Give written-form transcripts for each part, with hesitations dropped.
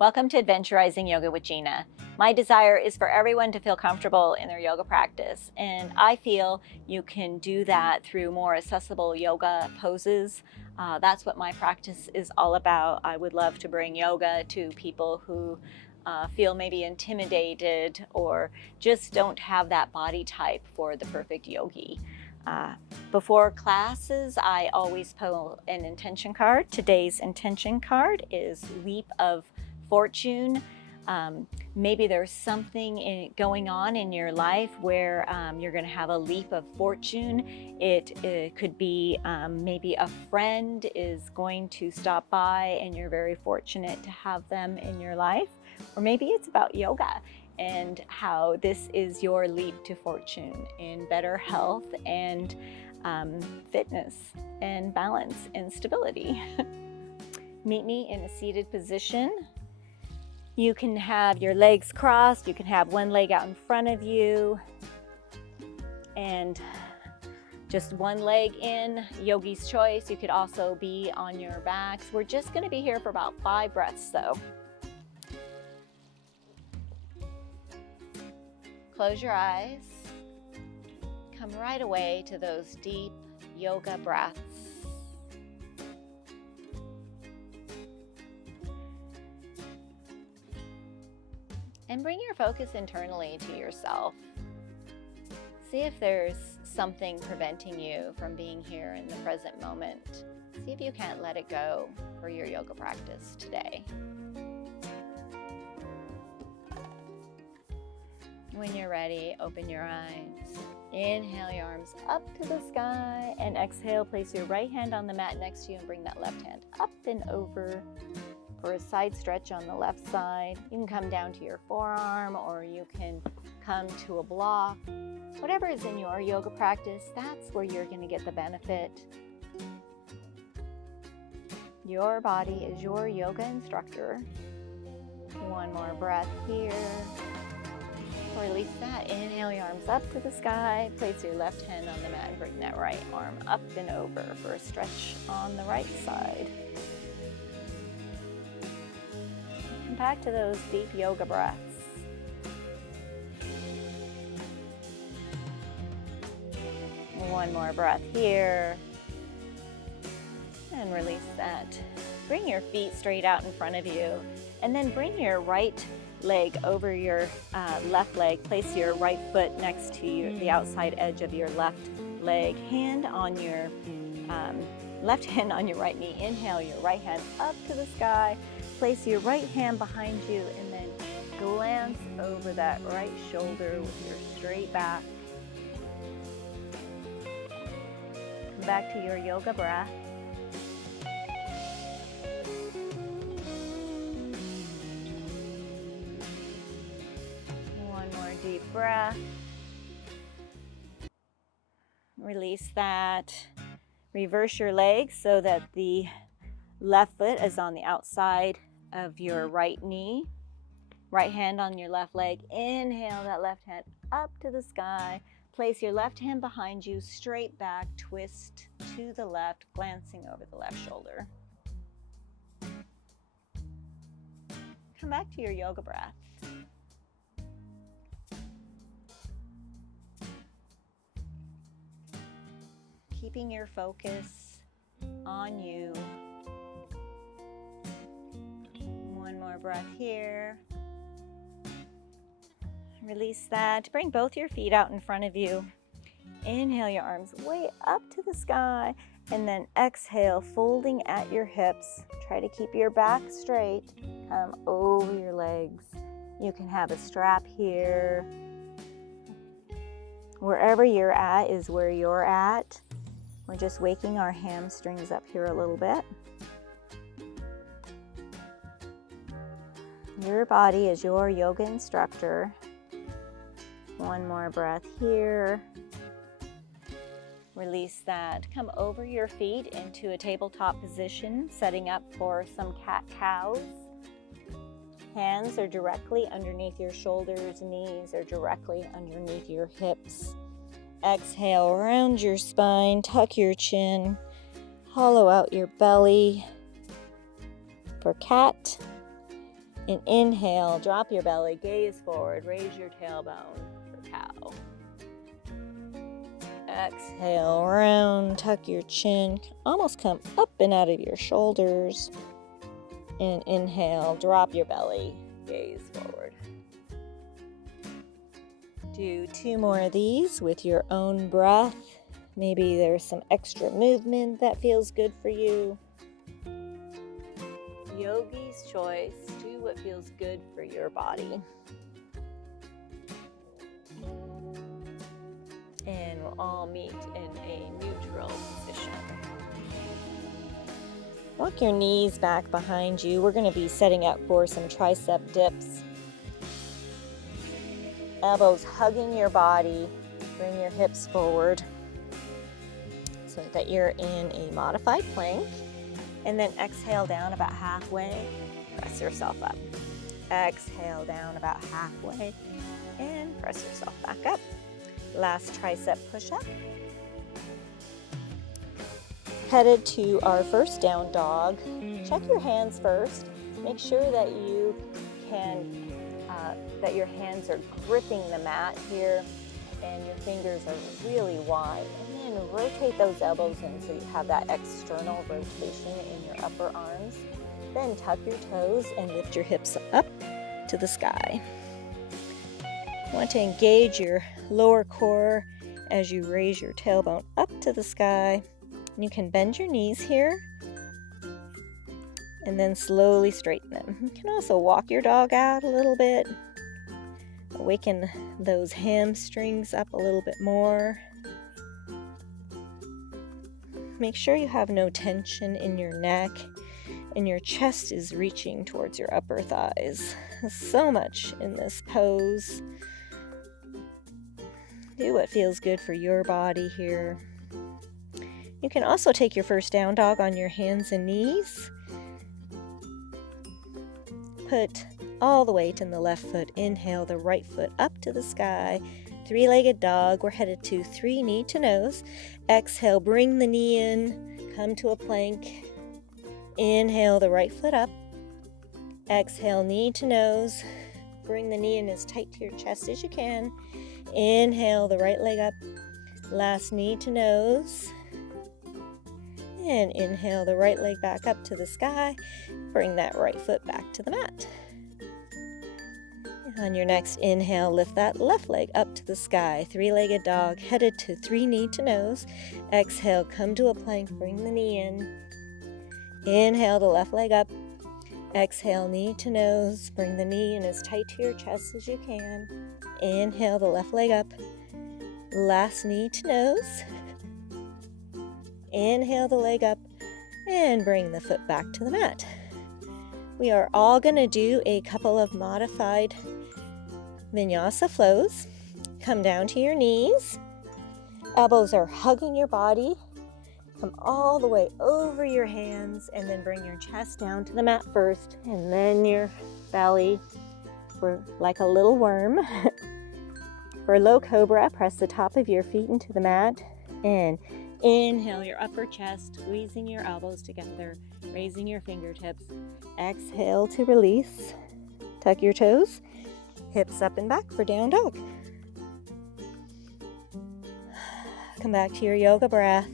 Welcome to Adventurizing Yoga with Gina. My desire is for everyone to feel comfortable in their yoga practice, and I feel you can do that through more accessible yoga poses. That's what my practice is all about. I would love to bring yoga to people who feel maybe intimidated or just don't have that body type for the perfect yogi. Before classes, I always pull an intention card. Today's intention card is Leap of Fortune. Maybe there's something going on in your life where you're going to have a leap of fortune. It could be maybe a friend is going to stop by and you're very fortunate to have them in your life. Or maybe it's about yoga and how this is your leap to fortune in better health and fitness and balance and stability. Meet me in a seated position. You can have your legs crossed, you can have one leg out in front of you, and just one leg in, yogi's choice. You could also be on your backs. We're just gonna be here for about 5 breaths though. Close your eyes. Come right away to those deep yoga breaths. And bring your focus internally to yourself. See if there's something preventing you from being here in the present moment. See if you can't let it go for your yoga practice today. When you're ready, open your eyes. Inhale your arms up to the sky and exhale, place your right hand on the mat next to you and bring that left hand up and over for a side stretch on the left side. You can come down to your forearm or you can come to a block. Whatever is in your yoga practice, that's where you're going to get the benefit. Your body is your yoga instructor. One more breath here. Release that. Inhale your arms up to the sky. Place your left hand on the mat and bring that right arm up and over for a stretch on the right side. Come back to those deep yoga breaths. One more breath here. And release that. Bring your feet straight out in front of you. And then bring your right leg over your left leg. Place your right foot next to the outside edge of your left leg. Hand on your left hand on your right knee. Inhale your right hand up to the sky. Place your right hand behind you and then glance over that right shoulder with your straight back. Come back to your yoga breath. Deep breath. Release that. Reverse your legs so that the left foot is on the outside of your right knee. Right hand on your left leg. Inhale that left hand up to the sky. Place your left hand behind you, straight back, twist to the left, glancing over the left shoulder. Come back to your yoga breath. Keeping your focus on you. One more breath here. Release that. Bring both your feet out in front of you. Inhale your arms way up to the sky and then exhale, folding at your hips. Try to keep your back straight. Come over your legs. You can have a strap here. Wherever you're at is where you're at. We're just waking our hamstrings up here a little bit. Your body is your yoga instructor. One more breath here. Release that. Come over your feet into a tabletop position, setting up for some cat-cows. Hands are directly underneath your shoulders, knees are directly underneath your hips. Exhale, round your spine, tuck your chin, hollow out your belly for cat. And inhale, drop your belly, gaze forward, raise your tailbone for cow. Exhale, round, tuck your chin, almost come up and out of your shoulders. And inhale, drop your belly, gaze forward. Do 2 more of these with your own breath. Maybe there's some extra movement that feels good for you. Yogi's choice, do what feels good for your body. And we'll all meet in a neutral position. Walk your knees back behind you. We're going to be setting up for some tricep dips. Elbows hugging your body. Bring your hips forward so that you're in a modified plank. And then exhale down about halfway. Press yourself up. Exhale down about halfway. And press yourself back up. Last tricep push-up. Headed to our first down dog. Check your hands first. Make sure that you can, that your hands are gripping the mat here and your fingers are really wide. And then rotate those elbows in so you have that external rotation in your upper arms. Then tuck your toes and lift your hips up to the sky. Want to engage your lower core as you raise your tailbone up to the sky. You can bend your knees here and then slowly straighten them. You can also walk your dog out a little bit. Awaken those hamstrings up a little bit more. Make sure you have no tension in your neck and your chest is reaching towards your upper thighs. There's so much in this pose. Do what feels good for your body here. You can also take your first down dog on your hands and knees. Put all the weight in the left foot. Inhale the right foot up to the sky. 3-legged dog. We're headed to 3 knee to nose. Exhale, bring the knee in. Come to a plank. Inhale the right foot up. Exhale, knee to nose. Bring the knee in as tight to your chest as you can. Inhale the right leg up. Last knee to nose. And inhale the right leg back up to the sky. Bring that right foot back to the mat. On your next inhale, lift that left leg up to the sky. 3-legged dog, headed to 3 knee to nose. Exhale, come to a plank, bring the knee in. Inhale the left leg up. Exhale, knee to nose. Bring the knee in as tight to your chest as you can. Inhale the left leg up. Last knee to nose. Inhale the leg up and bring the foot back to the mat. We are all going to do a couple of modified Vinyasa flows. Come down to your knees. Elbows are hugging your body. Come all the way over your hands and then bring your chest down to the mat first and then your belly for like a little worm. For low cobra, press the top of your feet into the mat and inhale your upper chest, squeezing your elbows together, raising your fingertips. Exhale to release. Tuck your toes, hips up and back for down dog. Come back to your yoga breath.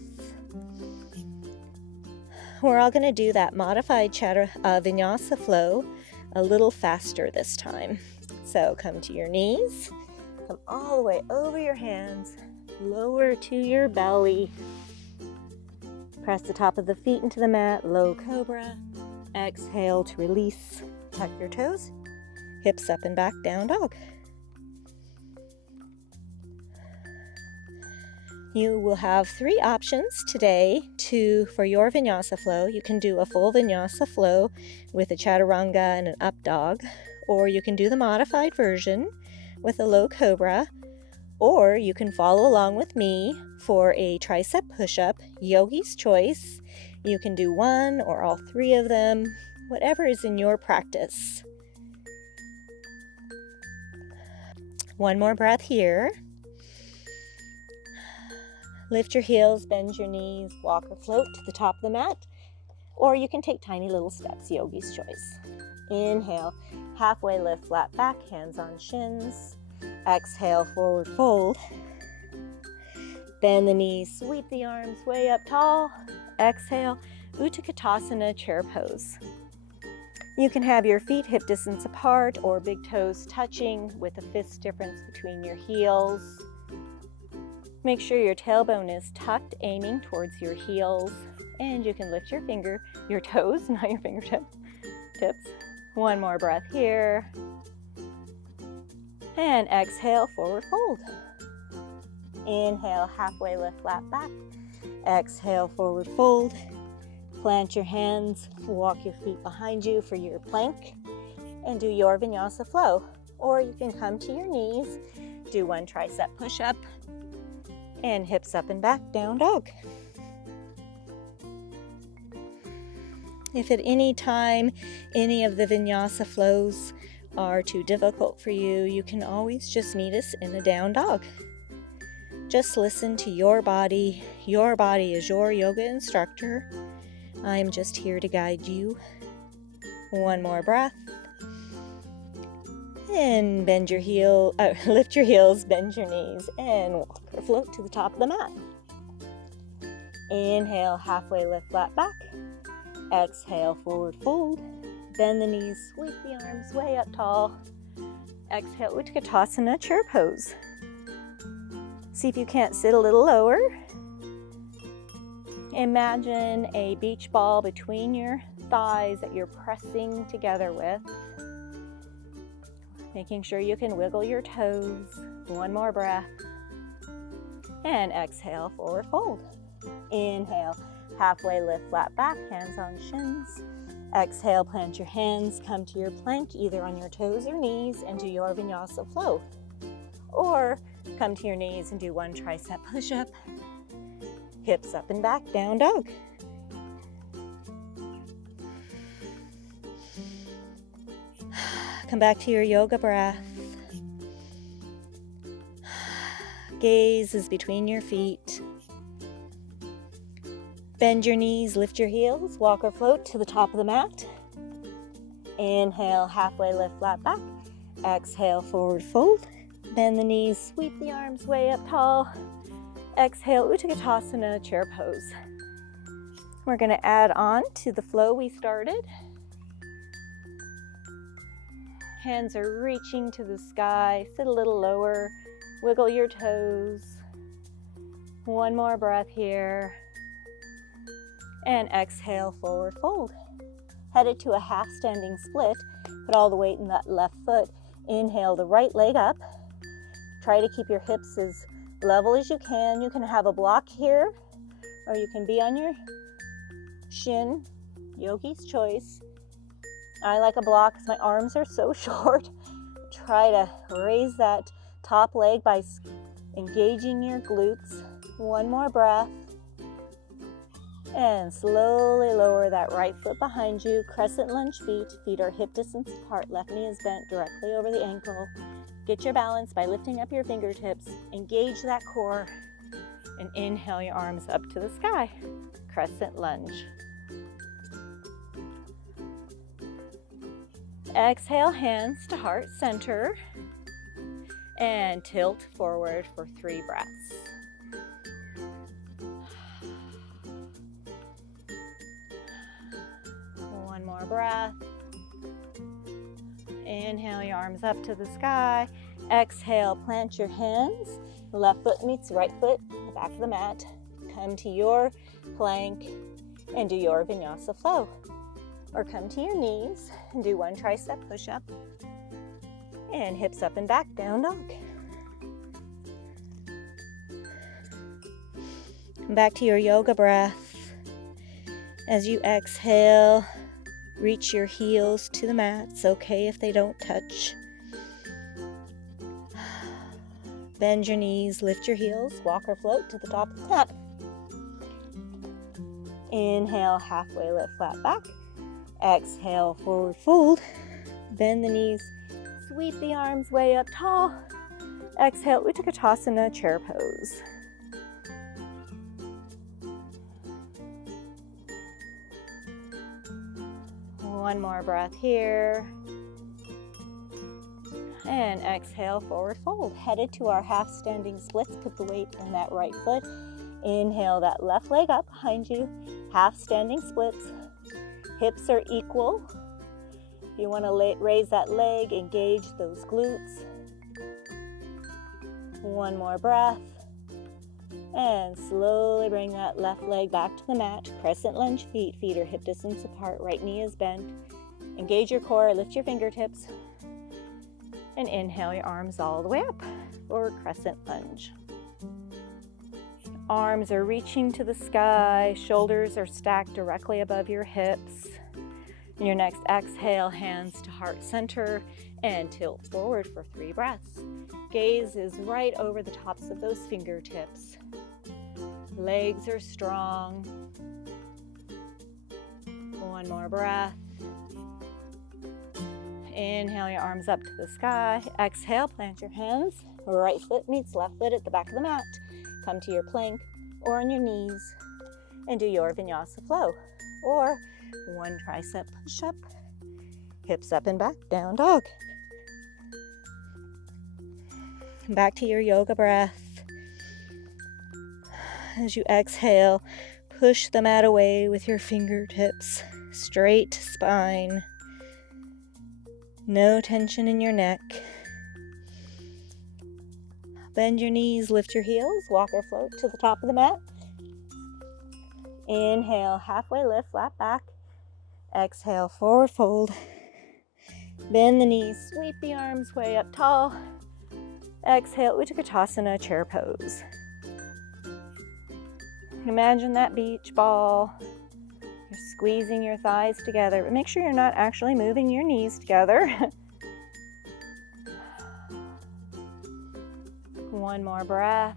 We're all going to do that modified Vinyasa flow a little faster this time. So come to your knees, come all the way over your hands, lower to your belly. Press the top of the feet into the mat, low cobra. Exhale to release. Tuck your toes, hips up and back, down dog. You will have 3 options today for your Vinyasa flow. You can do a full Vinyasa flow with a chaturanga and an up dog, or you can do the modified version with a low cobra, or you can follow along with me for a tricep push-up, yogi's choice. You can do 1 or all 3 of them, whatever is in your practice. One more breath here. Lift your heels, bend your knees, walk or float to the top of the mat, or you can take tiny little steps, yogi's choice. Inhale, halfway lift, flat back, hands on shins. Exhale, forward fold. Bend the knees, sweep the arms way up tall. Exhale, Utkatasana, chair pose. You can have your feet hip distance apart or big toes touching with a fist difference between your heels. Make sure your tailbone is tucked, aiming towards your heels. And you can lift your toes, not your fingertips. One more breath here. And exhale, forward fold. Inhale, halfway lift, flat back. Exhale, forward fold. Plant your hands, walk your feet behind you for your plank, and do your Vinyasa flow. Or you can come to your knees, do one tricep push-up, and hips up and back, down dog. If at any time any of the Vinyasa flows are too difficult for you, you can always just meet us in a down dog. Just listen to your body. Your body is your yoga instructor. I'm just here to guide you. One more breath. And lift your heels, bend your knees, and walk or float to the top of the mat. Inhale, halfway lift, flat back. Exhale, forward fold. Bend the knees, sweep the arms way up tall. Exhale, Utkatasana, chair pose. See if you can't sit a little lower. Imagine a beach ball between your thighs that you're pressing together with. Making sure you can wiggle your toes. One more breath. And exhale, forward fold. Inhale, halfway lift, flat back, hands on shins. Exhale, plant your hands, come to your plank, either on your toes or knees, and do your Vinyasa flow. Or come to your knees and do one tricep push-up. Hips up and back, down dog. Come back to your yoga breath. Gaze is between your feet. Bend your knees, lift your heels, walk or float to the top of the mat. Inhale, halfway lift, flat back. Exhale, forward fold. Bend the knees, sweep the arms way up tall. Exhale, Utkatasana, chair pose. We're going to add on to the flow we started. Hands are reaching to the sky. Sit a little lower. Wiggle your toes. One more breath here. And exhale, forward fold. Headed to a half standing split. Put all the weight in that left foot. Inhale the right leg up. Try to keep your hips as level as you can. You can have a block here, or you can be on your shin, yogi's choice. I like a block because my arms are so short. Try to raise that top leg by engaging your glutes. One more breath. And slowly lower that right foot behind you. Crescent lunge feet. Feet are hip distance apart. Left knee is bent directly over the ankle. Get your balance by lifting up your fingertips. Engage that core. And inhale your arms up to the sky. Crescent lunge. Exhale, hands to heart center. And tilt forward for 3 breaths. One more breath. Inhale your arms up to the sky. Exhale, plant your hands. Left foot meets right foot, the back of the mat. Come to your plank and do your Vinyasa flow. Or come to your knees and do one tricep push-up. And hips up and back, down dog. Come back to your yoga breath. As you exhale, reach your heels to the mat. It's okay if they don't touch. Bend your knees, lift your heels, walk or float to the top of the mat. Inhale, halfway lift, flat back. Exhale, forward fold. Bend the knees, sweep the arms way up tall. Exhale, Utkatasana, chair pose. One more breath here. And exhale, forward fold. Headed to our half standing splits. Put the weight in that right foot. Inhale that left leg up behind you. Half standing splits. Hips are equal. If you want to raise that leg, engage those glutes. One more breath. And slowly bring that left leg back to the mat. Crescent lunge, feet are hip distance apart. Right knee is bent. Engage your core, lift your fingertips. And inhale your arms all the way up for crescent lunge. Arms are reaching to the sky. Shoulders are stacked directly above your hips. In your next exhale, hands to heart center and tilt forward for 3 breaths. Gaze is right over the tops of those fingertips. Legs are strong. One more breath. Inhale your arms up to the sky. Exhale, plant your hands. Right foot meets left foot at the back of the mat. Come to your plank or on your knees and do your Vinyasa flow. Or one tricep push-up, hips up and back, down dog. Back to your yoga breath. As you exhale, push the mat away with your fingertips, straight spine. No tension in your neck. Bend your knees, lift your heels, walk or float to the top of the mat. Inhale, halfway lift, flat back. Exhale, forward fold. Bend the knees, sweep the arms way up tall. Exhale, Utkatasana, chair pose. Imagine that beach ball. You're squeezing your thighs together, but make sure you're not actually moving your knees together. One more breath.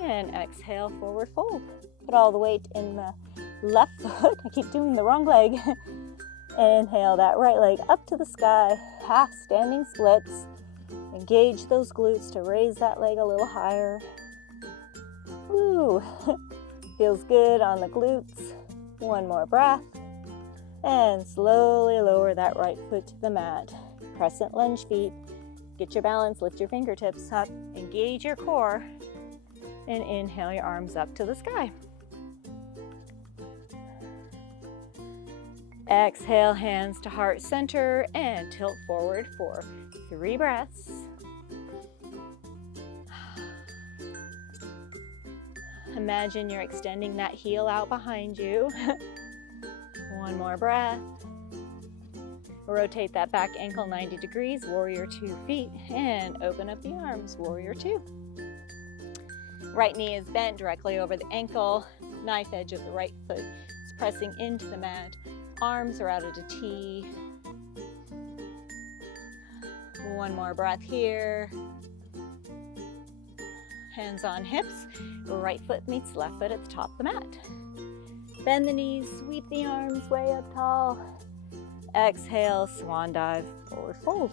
And exhale, forward fold. Put all the weight in the left foot. I keep doing the wrong leg. Inhale that right leg up to the sky. Half standing splits. Engage those glutes to raise that leg a little higher. Woo! Feels good on the glutes. One more breath. And slowly lower that right foot to the mat. Crescent lunge feet. Get your balance, lift your fingertips up, engage your core, and inhale your arms up to the sky. Exhale, hands to heart center, and tilt forward for 3 breaths. Imagine you're extending that heel out behind you. One more breath. Rotate that back ankle 90 degrees, warrior 2 feet, and open up the arms, warrior 2. Right knee is bent directly over the ankle. Knife edge of the right foot is pressing into the mat. Arms are out at a T. One more breath here. Hands on hips. Right foot meets left foot at the top of the mat. Bend the knees, sweep the arms way up tall. Exhale, swan dive, forward fold.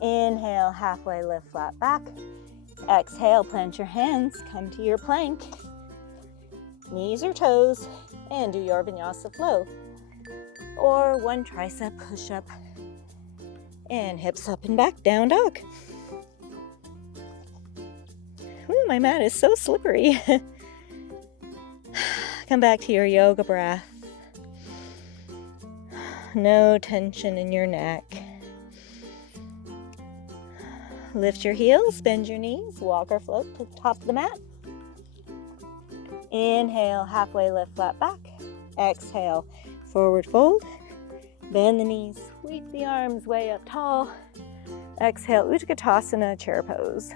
Inhale, halfway lift, flat back. Exhale, plant your hands, come to your plank. Knees or toes, and do your Vinyasa flow. Or one tricep push-up. And hips up and back, down dog. Ooh, my mat is so slippery. Come back to your yoga breath. No tension in your neck. Lift your heels, bend your knees, walk or float to the top of the mat. Inhale, halfway lift, flat back. Exhale, forward fold. Bend the knees, sweep the arms way up tall. Exhale, Utkatasana, chair pose.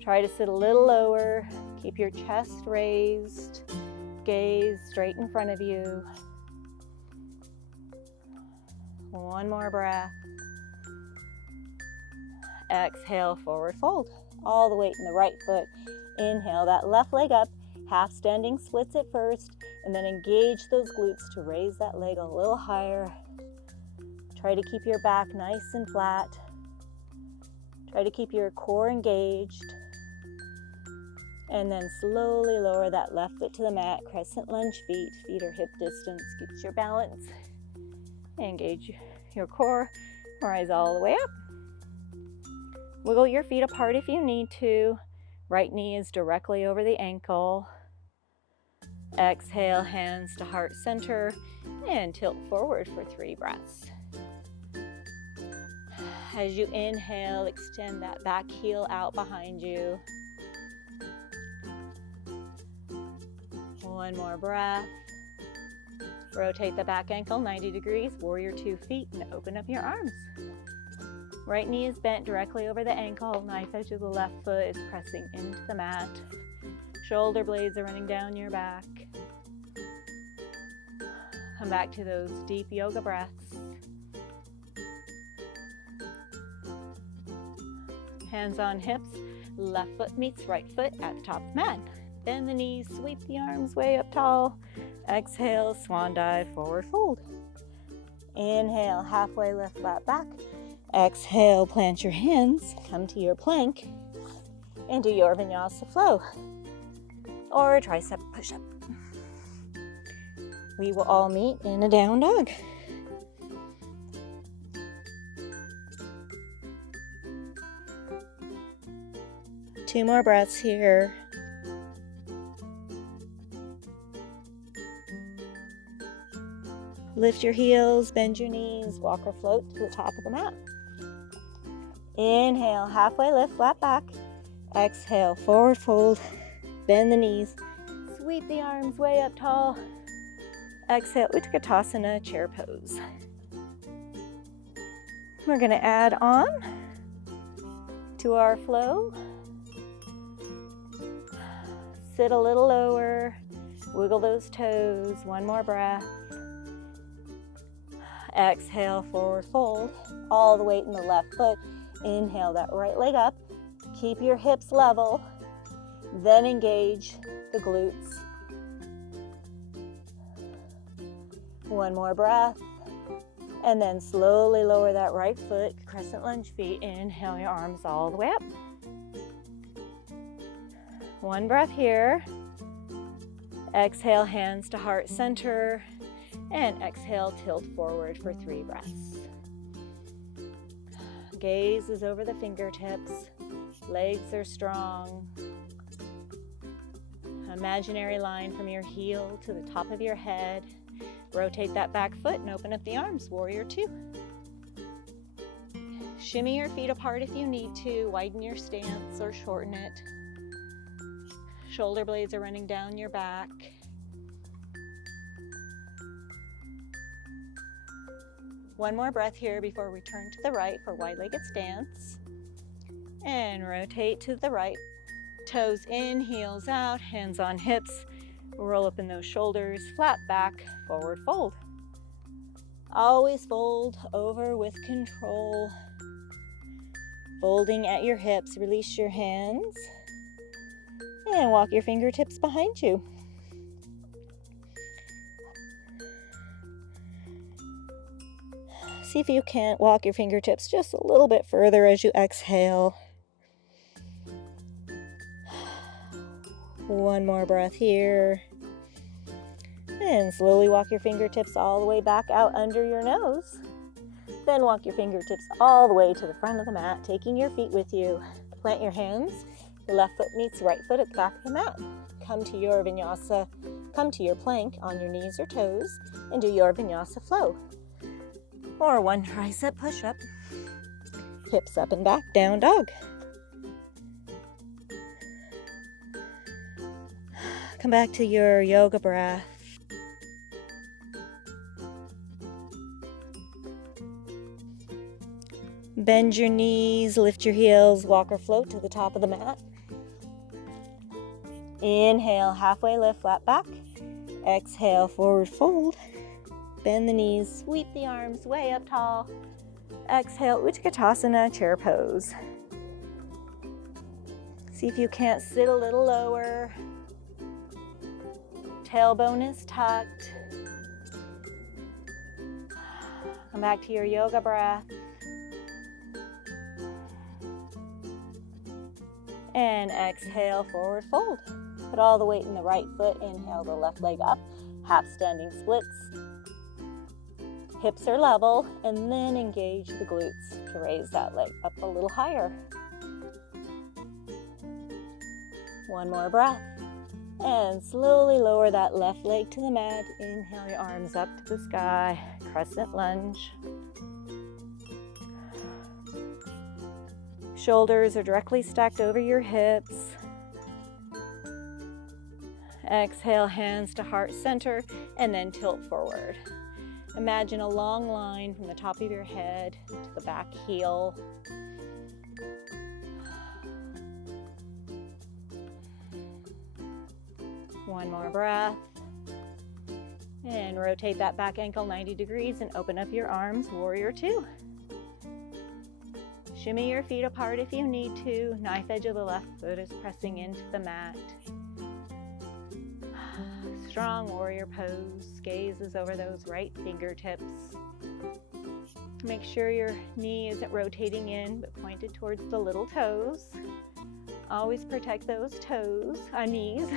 Try to sit a little lower. Keep your chest raised. Gaze straight in front of you. One more breath. Exhale, forward fold. All the weight in the right foot. Inhale that left leg up. Half standing splits at first. And then engage those glutes to raise that leg a little higher. Try to keep your back nice and flat. Try to keep your core engaged. And then slowly lower that left foot to the mat. Crescent lunge feet. Feet are hip distance. Get your balance. Engage your core. Rise all the way up. Wiggle your feet apart if you need to. Right knee is directly over the ankle. Exhale, hands to heart center, and tilt forward for 3 breaths. As you inhale, extend that back heel out behind you. One more breath. Rotate the back ankle 90 degrees, warrior 2 feet, and open up your arms. Right knee is bent directly over the ankle, knife edge of the left foot is pressing into the mat. Shoulder blades are running down your back. Come back to those deep yoga breaths. Hands on hips, left foot meets right foot at the top of the mat. Bend the knees, sweep the arms way up tall. Exhale, swan dive, forward fold. Inhale, halfway lift, flat back. Exhale, plant your hands, come to your plank, and do your Vinyasa flow, or a tricep push-up. We will all meet in a down dog. Two more breaths here. Lift your heels, bend your knees, walk or float to the top of the mat. Inhale, halfway lift, flat back. Exhale, forward fold, bend the knees, sweep the arms way up tall. Exhale, Utkatasana, chair pose. We're going to add on to our flow. Sit a little lower, wiggle those toes, one more breath. Exhale, forward fold, all the weight in the left foot. Inhale that right leg up, keep your hips level, then engage the glutes. One more breath, and then slowly lower that right foot, crescent lunge feet. Inhale your arms all the way up. One breath here. Exhale, hands to heart center, and exhale, tilt forward for 3 breaths. Gaze is over the fingertips, legs are strong. Imaginary line from your heel to the top of your head. Rotate that back foot and open up the arms, warrior 2. Shimmy your feet apart if you need to, widen your stance or shorten it. Shoulder blades are running down your back. One more breath here before we turn to the right for wide-legged stance. And rotate to the right. Toes in, heels out, hands on hips. Roll up in those shoulders, flat back, forward fold. Always fold over with control. Folding at your hips, release your hands. And walk your fingertips behind you. See if you can't walk your fingertips just a little bit further as you exhale. One more breath here. And slowly walk your fingertips all the way back out under your nose. Then walk your fingertips all the way to the front of the mat, taking your feet with you. Plant your hands. Your left foot meets right foot at the back of the mat. Come to your Vinyasa, come to your plank on your knees or toes, and do your Vinyasa flow. Or one tricep push-up. Hips up and back, down dog. Come back to your yoga breath. Bend your knees, lift your heels, walk or float to the top of the mat. Inhale, halfway lift, flat back. Exhale, forward fold. Bend the knees, sweep the arms way up tall. Exhale, Utkatasana, chair pose. See if you can't sit a little lower. Tailbone is tucked. Come back to your yoga breath. And exhale, forward fold. Put all the weight in the right foot. Inhale the left leg up. Half standing splits. hips are level, and then engage the glutes to raise that leg up a little higher. One more breath. And slowly lower that left leg to the mat. Inhale your arms up to the sky, crescent lunge. Shoulders are directly stacked over your hips. Exhale, hands to heart center, and then tilt forward. Imagine a long line from the top of your head to the back heel. One more breath. And rotate that back ankle 90 degrees and open up your arms, warrior two. Shimmy your feet apart if you need to. Knife edge of the left foot is pressing into the mat. Strong warrior pose. Gaze is over those right fingertips. Make sure your knee isn't rotating in, but pointed towards the little toes. Always protect those toes, knees.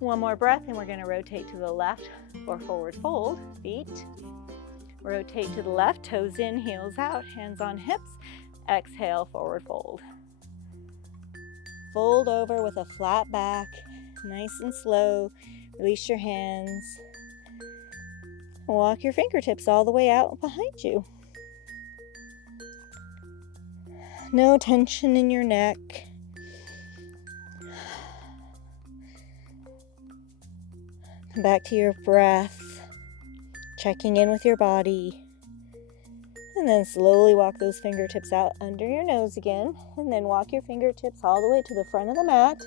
One more breath, and we're going to rotate to the left for forward fold, feet. Rotate to the left, toes in, heels out, hands on hips. Exhale, forward fold. Fold over with a flat back, nice and slow. Release your hands. Walk your fingertips all the way out behind you. No tension in your neck. Come back to your breath, checking in with your body. And then slowly walk those fingertips out under your nose again. And then walk your fingertips all the way to the front of the mat,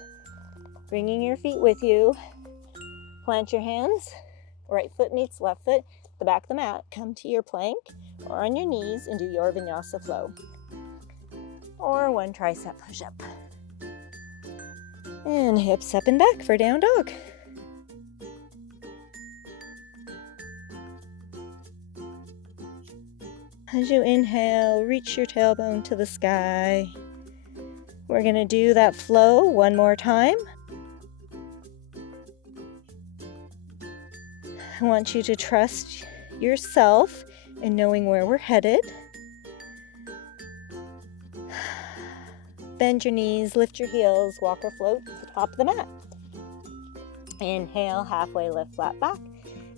bringing your feet with you. Plant your hands, right foot meets left foot, the back of the mat. Come to your plank or on your knees and do your Vinyasa flow. Or one tricep push-up. And hips up and back for down dog. As you inhale, reach your tailbone to the sky. We're going to do that flow one more time. I want you to trust yourself in knowing where we're headed. Bend your knees, lift your heels, walk or float to the top of the mat. Inhale, halfway lift, flat back.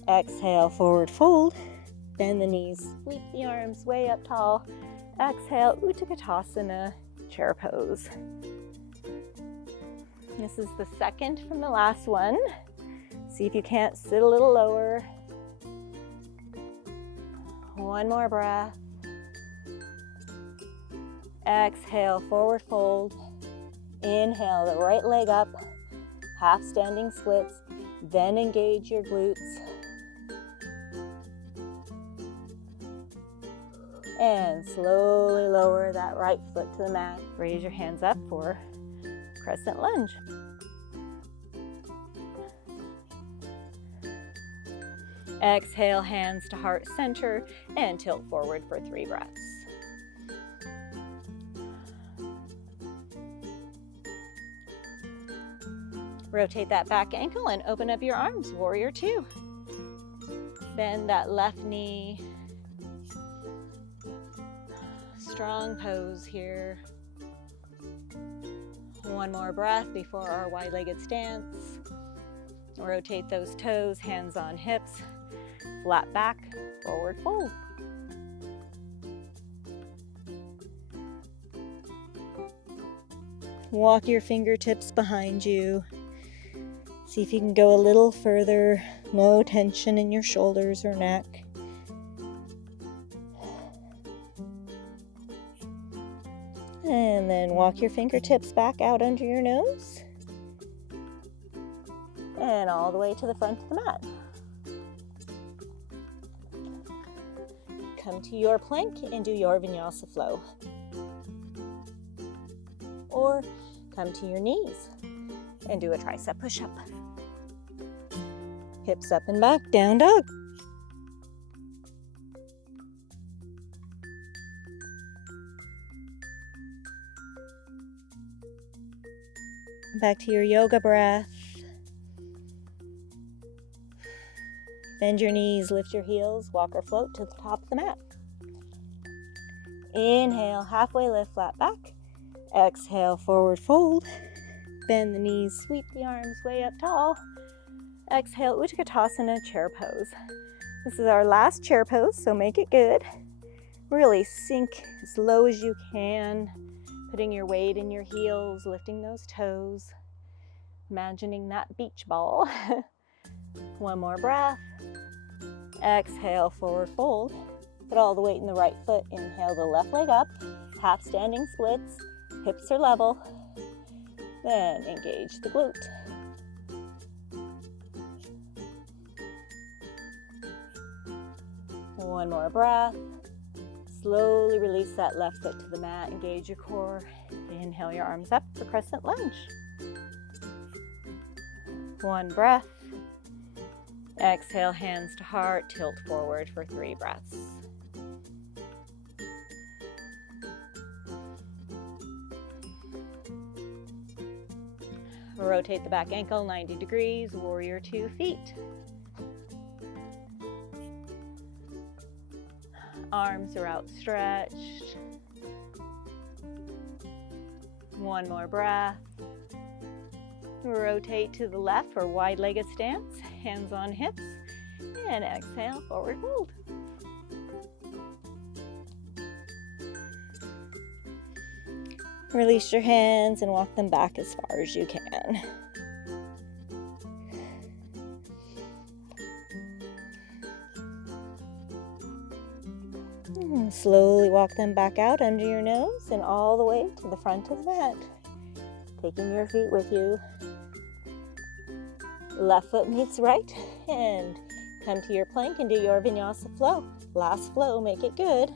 Exhale, forward fold. Bend the knees, sweep the arms way up tall. Exhale, Utkatasana, chair pose. This is the second from the last one. See if you can't sit a little lower. One more breath. Exhale, forward fold. Inhale, the right leg up, half standing splits. Then engage your glutes. And slowly lower that right foot to the mat. Raise your hands up for crescent lunge. Exhale, hands to heart center and tilt forward for 3 breaths. Rotate that back ankle and open up your arms, warrior two. Bend that left knee. Strong pose here. One more breath before our wide-legged stance. Rotate those toes, hands on hips, flat back, forward fold. Walk your fingertips behind you. See if you can go a little further. No tension in your shoulders or neck. And then walk your fingertips back out under your nose. And all the way to the front of the mat. Come to your plank and do your Vinyasa flow. Or come to your knees and do a tricep push-up. Hips up and back, down dog. Back to your yoga breath. Bend your knees, lift your heels, walk or float to the top of the mat. Inhale, halfway lift, flat back. Exhale, forward fold. Bend the knees, sweep the arms way up tall. Exhale, Utkatasana, chair pose. This is our last chair pose, so make it good. Really sink as low as you can, putting your weight in your heels, lifting those toes, imagining that beach ball. One more breath. Exhale, forward fold. Put all the weight in the right foot. Inhale the left leg up, half standing splits, hips are level. Then engage the glute. One more breath. Slowly release that left foot to the mat. Engage your core. Inhale your arms up for crescent lunge. One breath. Exhale, hands to heart. Tilt forward for 3 breaths. Rotate the back ankle 90 degrees. Warrior 2 feet. Arms are outstretched. One more breath. Rotate to the left for wide-legged stance, hands on hips, and exhale, forward fold. Release your hands and walk them back as far as you can. Slowly walk them back out under your nose and all the way to the front of the mat. Taking your feet with you. Left foot meets right and come to your plank and do your Vinyasa flow. Last flow, make it good.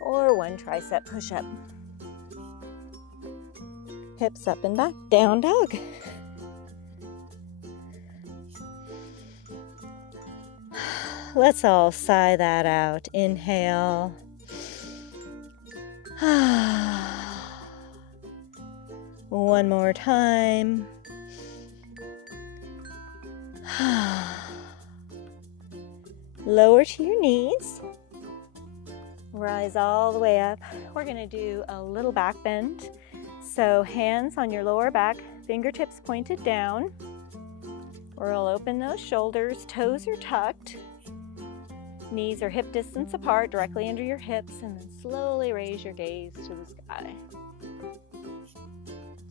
Or one tricep push-up. Hips up and back, down dog. Let's all sigh that out. Inhale. One more time. Lower to your knees. Rise all the way up. We're going to do a little back bend. So hands on your lower back, fingertips pointed down. We'll open those shoulders, toes are tucked. Knees are hip distance apart, directly under your hips, and then slowly raise your gaze to the sky.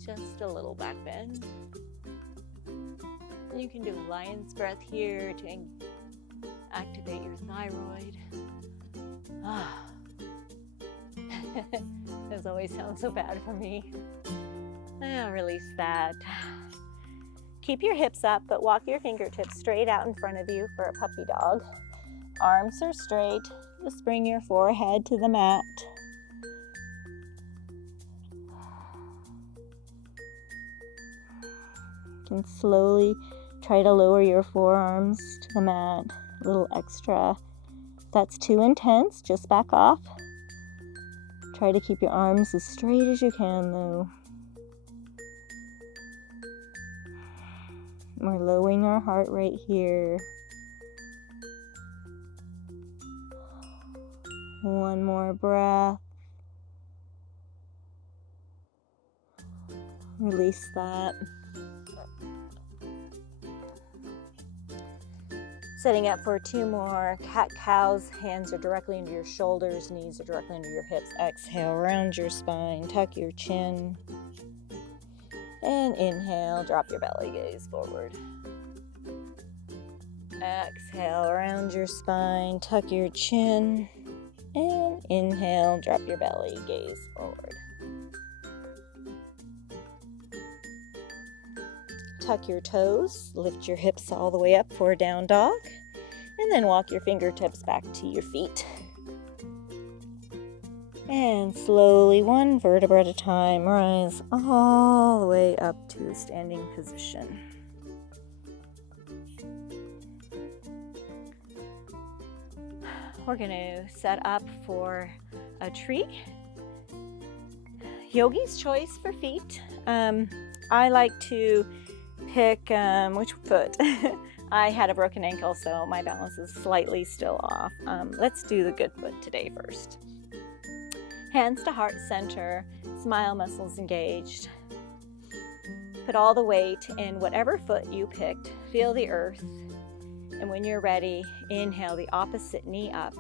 Just a little back bend. You can do lion's breath here to activate your thyroid. This always sounds so bad for me. Release that. Keep your hips up, but walk your fingertips straight out in front of you for a puppy dog. Arms are straight. Just bring your forehead to the mat. You can slowly try to lower your forearms to the mat. A little extra. If that's too intense, just back off. Try to keep your arms as straight as you can, though. We're lowering our heart rate here. One more breath. Release that. Setting up for 2 more cat-cows. Hands are directly into your shoulders, knees are directly into your hips. Exhale, round your spine, tuck your chin. And inhale, drop your belly, gaze forward. Exhale, round your spine, tuck your chin. And inhale, drop your belly, gaze forward. Tuck your toes, lift your hips all the way up for a down dog, and then walk your fingertips back to your feet. And slowly, one vertebra at a time, rise all the way up to a standing position. We're going to set up for a tree. Yogi's choice for feet. I like to pick which foot? I had a broken ankle, so my balance is slightly still off. Let's do the good foot today first. Hands to heart center, smile muscles engaged. Put all the weight in whatever foot you picked. Feel the earth. And when you're ready, inhale the opposite knee up.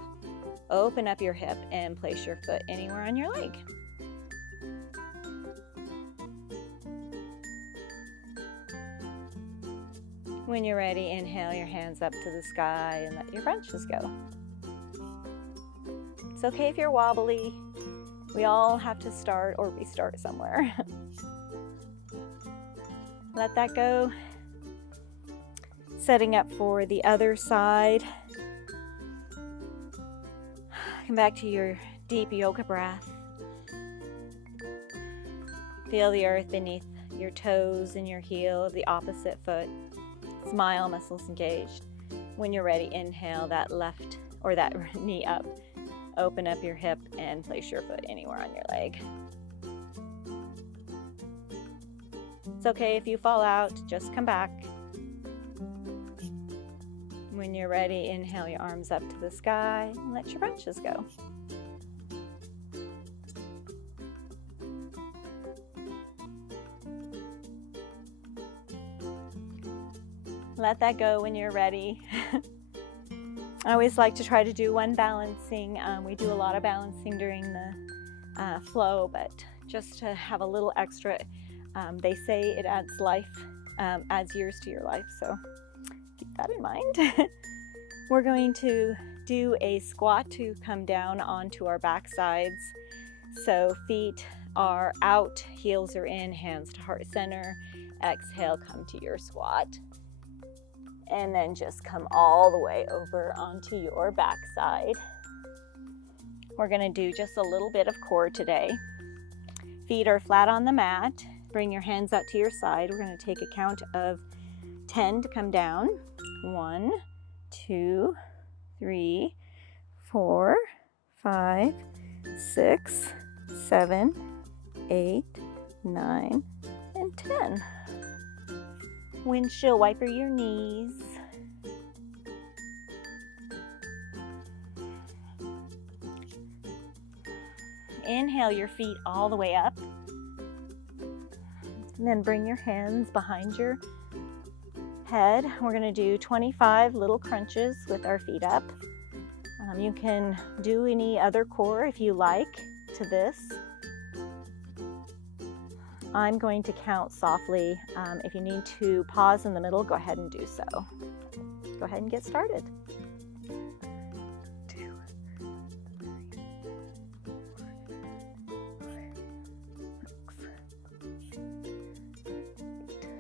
Open up your hip and place your foot anywhere on your leg. When you're ready, inhale your hands up to the sky and let your branches go. It's okay if you're wobbly. We all have to start or restart somewhere. Let that go. Setting up for the other side. Come back to your deep yoga breath. Feel the earth beneath your toes and your heel of the opposite foot. Smile muscles engaged. When you're ready, inhale that left or that knee up. Open up your hip and place your foot anywhere on your leg. It's okay if you fall out, just come back. When you're ready, inhale your arms up to the sky and let your branches go. Let that go when you're ready. I always like to try to do one balancing. We do a lot of balancing during the flow, but just to have a little extra, they say it adds life, adds years to your life, so keep that in mind. We're going to do a squat to come down onto our back sides. So feet are out, heels are in, hands to heart center. Exhale, come to your squat. And then just come all the way over onto your back side. We're going to do just a little bit of core today. Feet are flat on the mat. Bring your hands out to your side. We're going to take a count of 10 to come down. 1, 2, 3, 4, 5, 6, 7, 8, 9, and 10. Windshield wiper your knees. Inhale your feet all the way up. And then bring your hands behind your head. We're going to do 25 little crunches with our feet up. You can do any other core if you like to this. I'm going to count softly. If you need to pause in the middle, go ahead and do so. Go ahead and get started. 2, 3, 4, 5, 6, 7,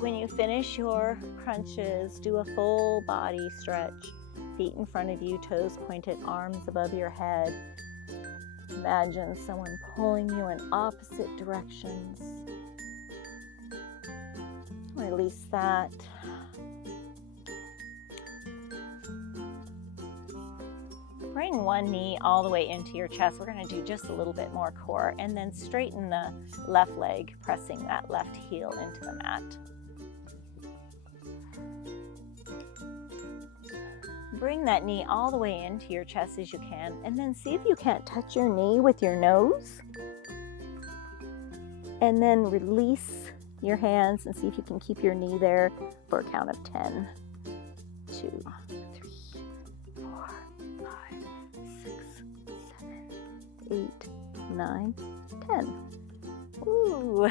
When you finish your crunches, do a full body stretch. Feet in front of you, toes pointed, arms above your head. Imagine someone pulling you in opposite directions. Release that. Bring one knee all the way into your chest. We're going to do just a little bit more core, and then straighten the left leg, pressing that left heel into the mat. Bring that knee all the way into your chest as you can, and then see if you can't touch your knee with your nose. And then release your hands and see if you can keep your knee there for a count of 10. 2, 3, 4, 5, 6, 7, 8, 9, 10. Ooh.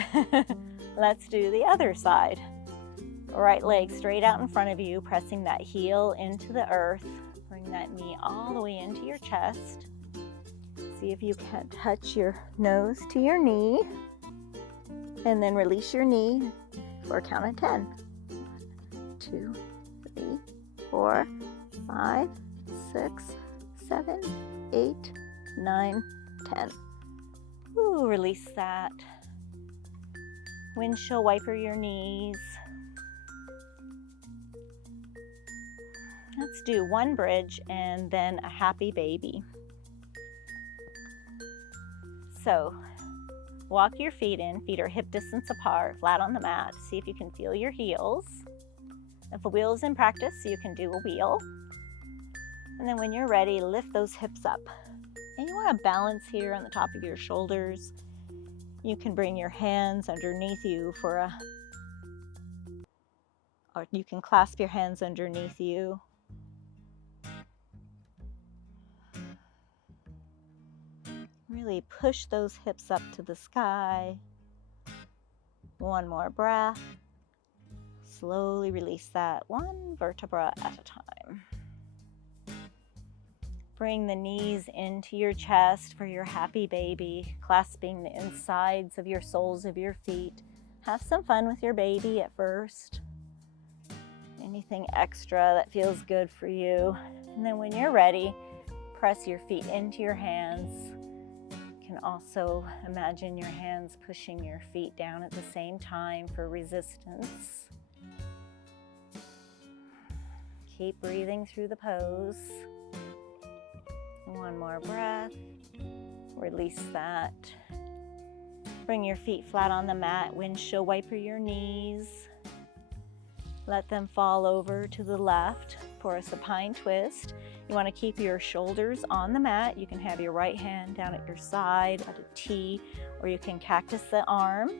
Let's do the other side. Right leg straight out in front of you, pressing that heel into the earth. Bring that knee all the way into your chest. See if you can touch your nose to your knee. And then release your knee for a count of 10. 1, 2, 3, 4, 5, 6, 7, 8, 9, 10. Ooh, release that. Windshield wiper your knees. Let's do one bridge and then a happy baby. So walk your feet in. Feet are hip distance apart, flat on the mat. See if you can feel your heels. If a wheel is in practice, you can do a wheel. And then when you're ready, lift those hips up. And you want to balance here on the top of your shoulders. You can bring your hands underneath you or you can clasp your hands underneath you. Really push those hips up to the sky. One more breath. Slowly release that, one vertebra at a time. Bring the knees into your chest for your happy baby, clasping the insides of your soles of your feet. Have some fun with your baby at first. Anything extra that feels good for you. And then when you're ready, press your feet into your hands. You can also imagine your hands pushing your feet down at the same time for resistance. Keep breathing through the pose. One more breath. Release that. Bring your feet flat on the mat. Windshield wiper your knees. Let them fall over to the left for a supine twist. You want to keep your shoulders on the mat. You can have your right hand down at your side at a T, or you can cactus the arm.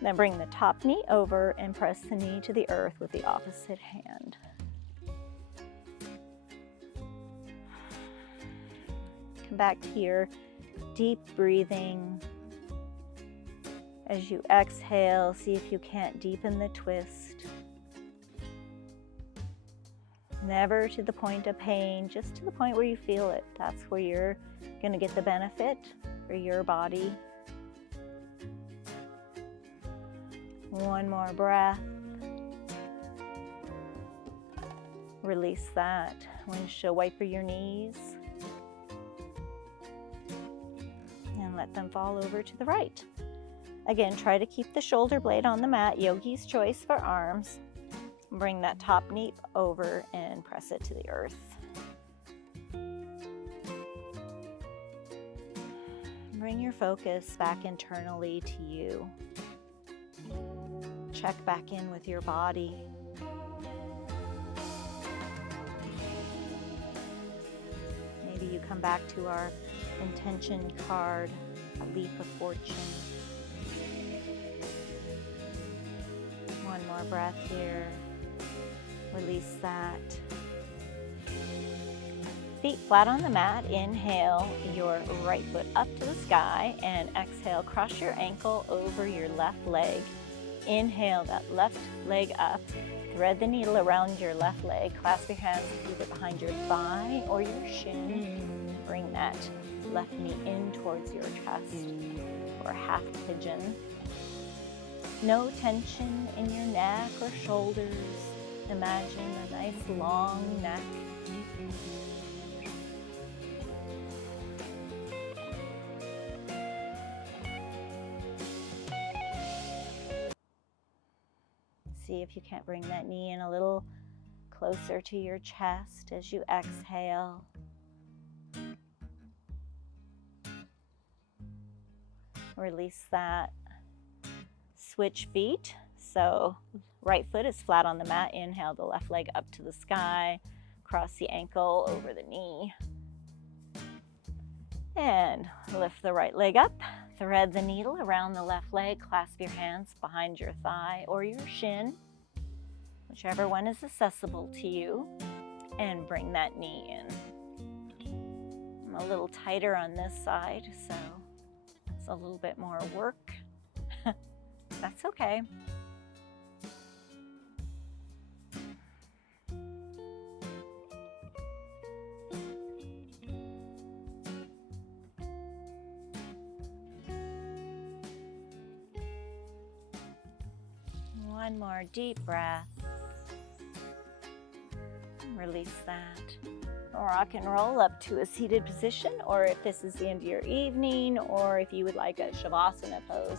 Then bring the top knee over and press the knee to the earth with the opposite hand. Come back to your deep breathing. As you exhale, see if you can't deepen the twist. Never to the point of pain, just to the point where you feel it. That's where you're going to get the benefit for your body. One more breath. Release that. Windshield wiper your knees. And let them fall over to the right. Again, try to keep the shoulder blade on the mat. Yogi's choice for arms. Bring that top knee over and press it to the earth. Bring your focus back internally to you. Check back in with your body. Maybe you come back to our intention card, a leap of fortune. One more breath here. Release that. Feet flat on the mat. Inhale your right foot up to the sky and exhale, cross your ankle over your left leg. Inhale that left leg up. Thread the needle around your left leg. Clasp your hands either behind your thigh or your shin. Bring that left knee in towards your chest for half pigeon. No tension in your neck or shoulders. Imagine a nice long neck. See if you can't bring that knee in a little closer to your chest as you exhale. Release that. Switch feet. So right foot is flat on the mat. Inhale the left leg up to the sky. Cross the ankle over the knee. And lift the right leg up. Thread the needle around the left leg. Clasp your hands behind your thigh or your shin, whichever one is accessible to you. And bring that knee in. I'm a little tighter on this side, so it's a little bit more work. That's okay. One more deep breath. Release that. rock and roll up to a seated position, or if this is the end of your evening, or if you would like a Shavasana pose,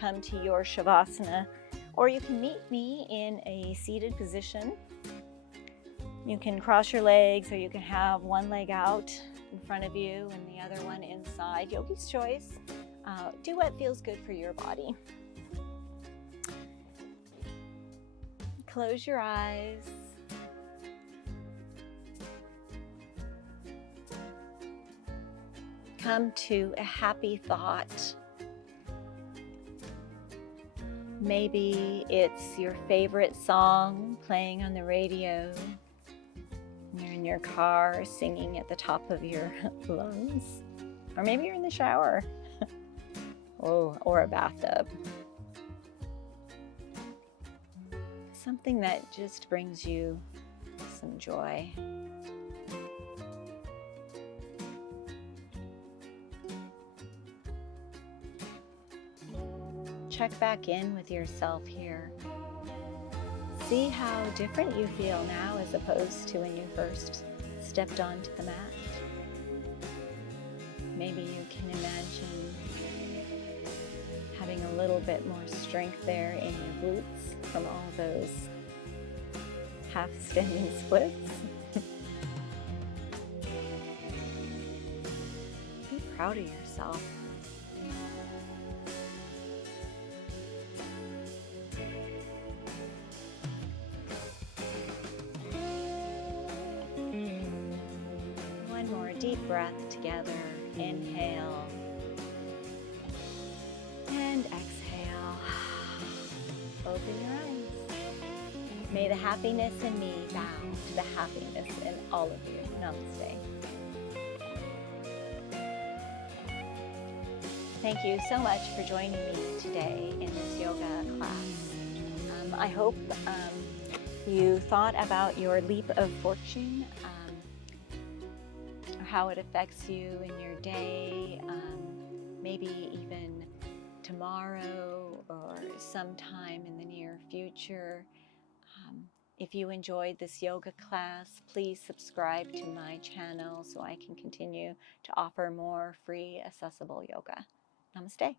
come to your Shavasana, or you can meet me in a seated position. You can cross your legs, or you can have one leg out in front of you and the other one inside. Yogi's choice. Do what feels good for your body. Close your eyes. Come to a happy thought. Maybe it's your favorite song playing on the radio. You're in your car singing at the top of your lungs. Or maybe you're in the shower. Or a bathtub. Something that just brings you some joy. Check back in with yourself here. See how different you feel now as opposed to when you first stepped onto the mat. Maybe you can imagine having a little bit more strength there in your glutes from all those half-standing splits. Be proud of yourself. One more deep breath together. Inhale and exhale. Open your eyes. May the happiness in me bow to the happiness in all of you. Namaste. Thank you so much for joining me today in this yoga class. I hope you thought about your leap of fortune, how it affects you in your day, maybe even tomorrow or sometime in the near future. If you enjoyed this yoga class, please subscribe to my channel so I can continue to offer more free, accessible yoga. Namaste.